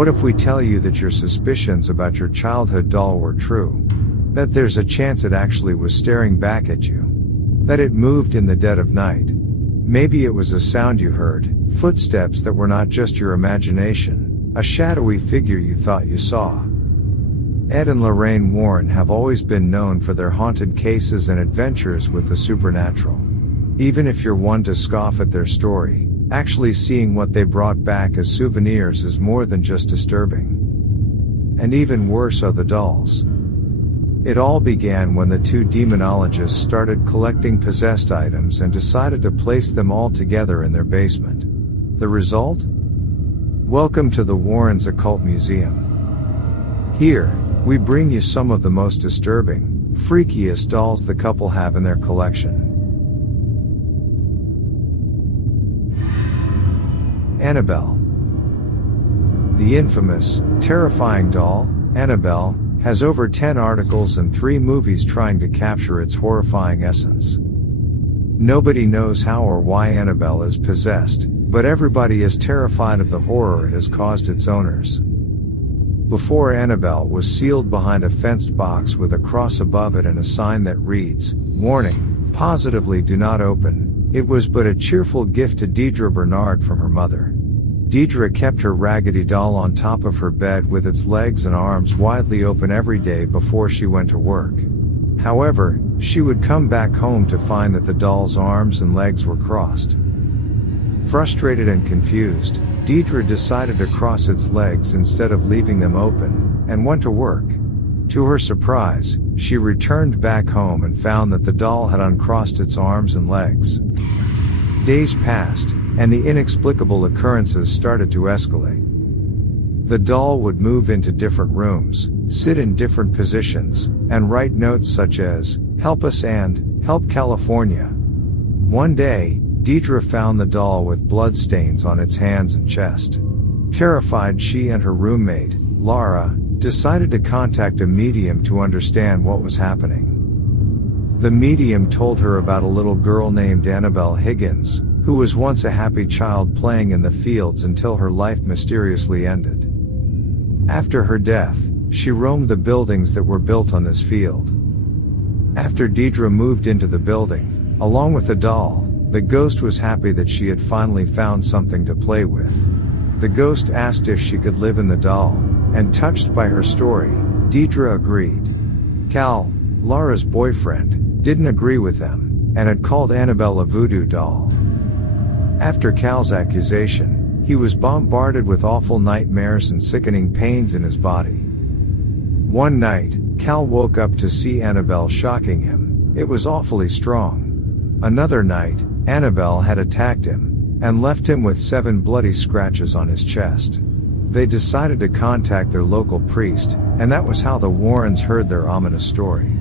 What if we tell you that your suspicions about your childhood doll were true? That there's a chance it actually was staring back at you? That it moved in the dead of night? Maybe it was a sound you heard, footsteps that were not just your imagination, a shadowy figure you thought you saw. Ed and Lorraine Warren have always been known for their haunted cases and adventures with the supernatural. Even if you're one to scoff at their story, actually seeing what they brought back as souvenirs is more than just disturbing. And even worse are the dolls. It all began when the two demonologists started collecting possessed items and decided to place them all together in their basement. The result? Welcome to the Warrens Occult Museum. Here, we bring you some of the most disturbing, freakiest dolls the couple have in their collection. Annabelle. The infamous, terrifying doll, Annabelle, has over 10 articles and 3 movies trying to capture its horrifying essence. Nobody knows how or why Annabelle is possessed, but everybody is terrified of the horror it has caused its owners. Before Annabelle was sealed behind a fenced box with a cross above it and a sign that reads, "Warning, positively do not open," it was but a cheerful gift to Deidre Bernard from her mother. Deidre kept her raggedy doll on top of her bed with its legs and arms widely open every day before she went to work. However, she would come back home to find that the doll's arms and legs were crossed. Frustrated and confused, Deidre decided to cross its legs instead of leaving them open, and went to work. To her surprise, she returned back home and found that the doll had uncrossed its arms and legs. Days passed, and the inexplicable occurrences started to escalate. The doll would move into different rooms, sit in different positions, and write notes such as, "Help us" and "Help California." One day, Deidre found the doll with blood stains on its hands and chest. Terrified, she and her roommate, Laura, decided to contact a medium to understand what was happening. The medium told her about a little girl named Annabelle Higgins, who was once a happy child playing in the fields until her life mysteriously ended. After her death, she roamed the buildings that were built on this field. After Deidre moved into the building, along with the doll, the ghost was happy that she had finally found something to play with. The ghost asked if she could live in the doll, and touched by her story, Deidre agreed. Cal, Laura's boyfriend, didn't agree with them, and had called Annabelle a voodoo doll. After Cal's accusation, he was bombarded with awful nightmares and sickening pains in his body. One night, Cal woke up to see Annabelle shocking him. It was awfully strong. Another night, Annabelle had attacked him, and left him with 7 bloody scratches on his chest. They decided to contact their local priest, and that was how the Warrens heard their ominous story.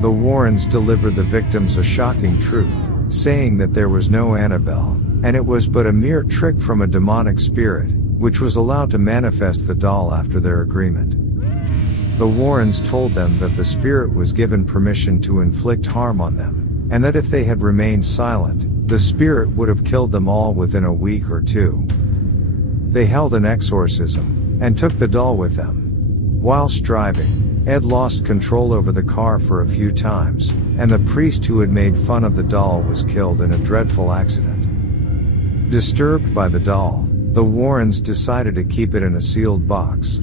The Warrens delivered the victims a shocking truth, saying that there was no Annabelle, and it was but a mere trick from a demonic spirit, which was allowed to manifest the doll after their agreement. The Warrens told them that the spirit was given permission to inflict harm on them, and that if they had remained silent, the spirit would have killed them all within a week or 2. They held an exorcism, and took the doll with them. Whilst driving, Ed lost control over the car for a few times, and the priest who had made fun of the doll was killed in a dreadful accident. Disturbed by the doll, the Warrens decided to keep it in a sealed box.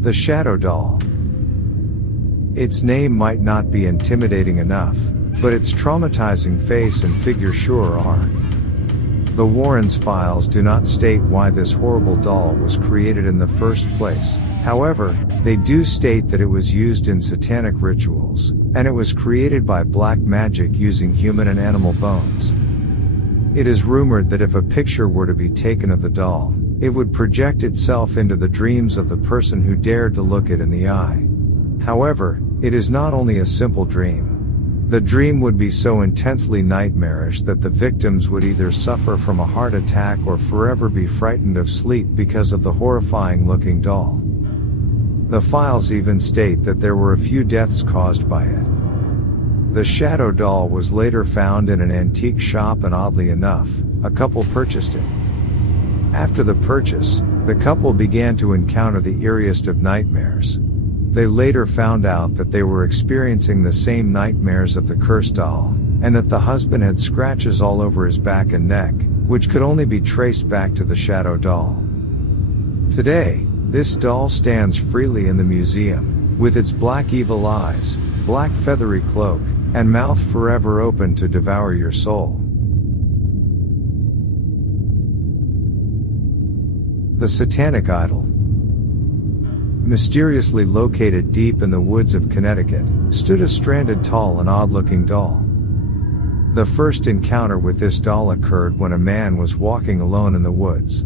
The Shadow Doll. Its name might not be intimidating enough, but its traumatizing face and figure sure are. The Warrens' files do not state why this horrible doll was created in the first place. However, they do state that it was used in satanic rituals, and it was created by black magic using human and animal bones. It is rumored that if a picture were to be taken of the doll, it would project itself into the dreams of the person who dared to look it in the eye. However, it is not only a simple dream. The dream would be so intensely nightmarish that the victims would either suffer from a heart attack or forever be frightened of sleep because of the horrifying looking doll. The files even state that there were a few deaths caused by it. The Shadow Doll was later found in an antique shop, and oddly enough, a couple purchased it. After the purchase, the couple began to encounter the eeriest of nightmares. They later found out that they were experiencing the same nightmares of the cursed doll, and that the husband had scratches all over his back and neck, which could only be traced back to the shadow doll. Today, this doll stands freely in the museum, with its black evil eyes, black feathery cloak, and mouth forever open to devour your soul. The Satanic Idol. Mysteriously located deep in the woods of Connecticut, stood a stranded tall and odd-looking doll. The first encounter with this doll occurred when a man was walking alone in the woods.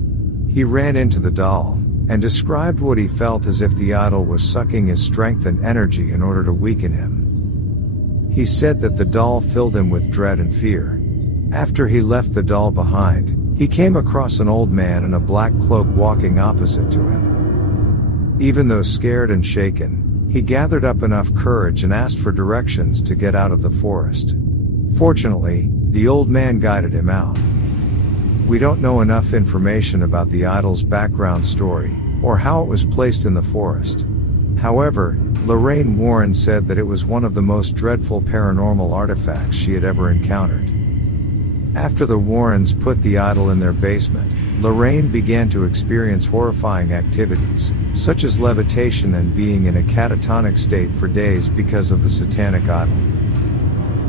He ran into the doll, and described what he felt as if the idol was sucking his strength and energy in order to weaken him. He said that the doll filled him with dread and fear. After he left the doll behind, he came across an old man in a black cloak walking opposite to him. Even though scared and shaken, he gathered up enough courage and asked for directions to get out of the forest. Fortunately, the old man guided him out. We don't know enough information about the idol's background story, or how it was placed in the forest. However, Lorraine Warren said that it was one of the most dreadful paranormal artifacts she had ever encountered. After the Warrens put the idol in their basement, Lorraine began to experience horrifying activities, such as levitation and being in a catatonic state for days because of the satanic idol.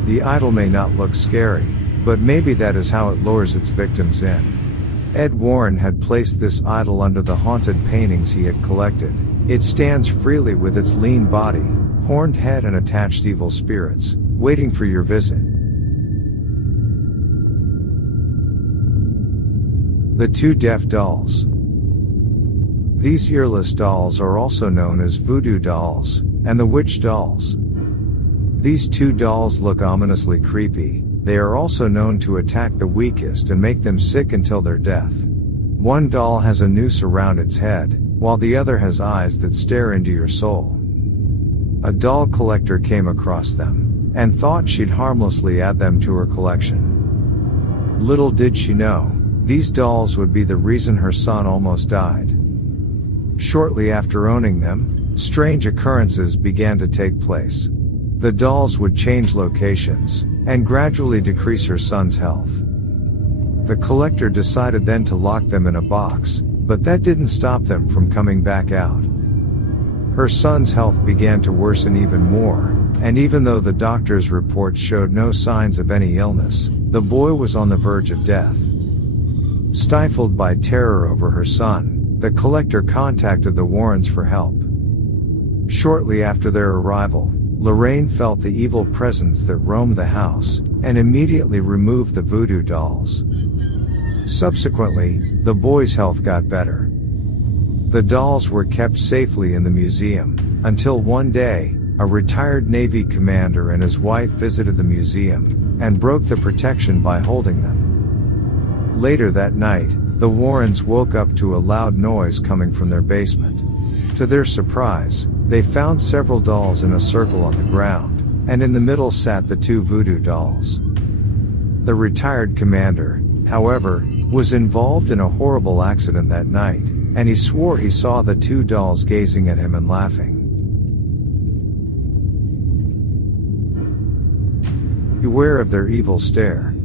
The idol may not look scary, but maybe that is how it lures its victims in. Ed Warren had placed this idol under the haunted paintings he had collected. It stands freely with its lean body, horned head and attached evil spirits, waiting for your visit. The two deaf dolls. These earless dolls are also known as voodoo dolls, and the witch dolls. These two dolls look ominously creepy. They are also known to attack the weakest and make them sick until their death. One doll has a noose around its head, while the other has eyes that stare into your soul. A doll collector came across them, and thought she'd harmlessly add them to her collection. Little did she know, these dolls would be the reason her son almost died. Shortly after owning them, strange occurrences began to take place. The dolls would change locations, and gradually decrease her son's health. The collector decided then to lock them in a box, but that didn't stop them from coming back out. Her son's health began to worsen even more, and even though the doctor's reports showed no signs of any illness, the boy was on the verge of death. Stifled by terror over her son, the collector contacted the Warrens for help. Shortly after their arrival, Lorraine felt the evil presence that roamed the house, and immediately removed the voodoo dolls. Subsequently, the boy's health got better. The dolls were kept safely in the museum, until one day, a retired Navy commander and his wife visited the museum, and broke the protection by holding them. Later that night, the Warrens woke up to a loud noise coming from their basement. To their surprise, they found several dolls in a circle on the ground, and in the middle sat the two voodoo dolls. The retired commander, however, was involved in a horrible accident that night, and he swore he saw the two dolls gazing at him and laughing. Beware of their evil stare.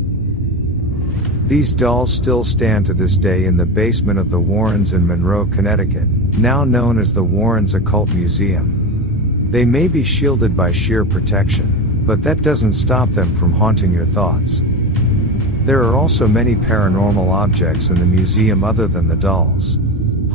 These dolls still stand to this day in the basement of the Warrens in Monroe, Connecticut, now known as the Warrens Occult Museum. They may be shielded by sheer protection, but that doesn't stop them from haunting your thoughts. There are also many paranormal objects in the museum other than the dolls.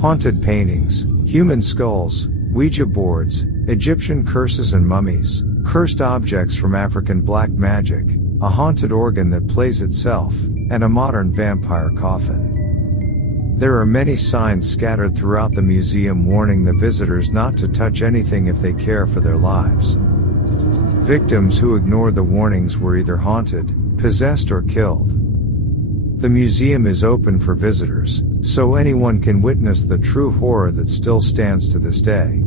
Haunted paintings, human skulls, Ouija boards, Egyptian curses and mummies, cursed objects from African black magic, a haunted organ that plays itself, and a modern vampire coffin. There are many signs scattered throughout the museum warning the visitors not to touch anything if they care for their lives. Victims who ignored the warnings were either haunted, possessed or killed. The museum is open for visitors, so anyone can witness the true horror that still stands to this day.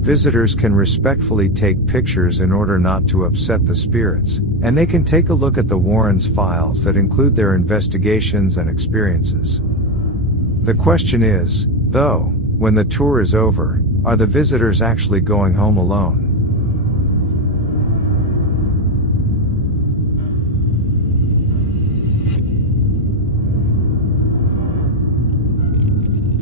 Visitors can respectfully take pictures in order not to upset the spirits, and they can take a look at the Warrens' files that include their investigations and experiences. The question is, though, when the tour is over, are the visitors actually going home alone?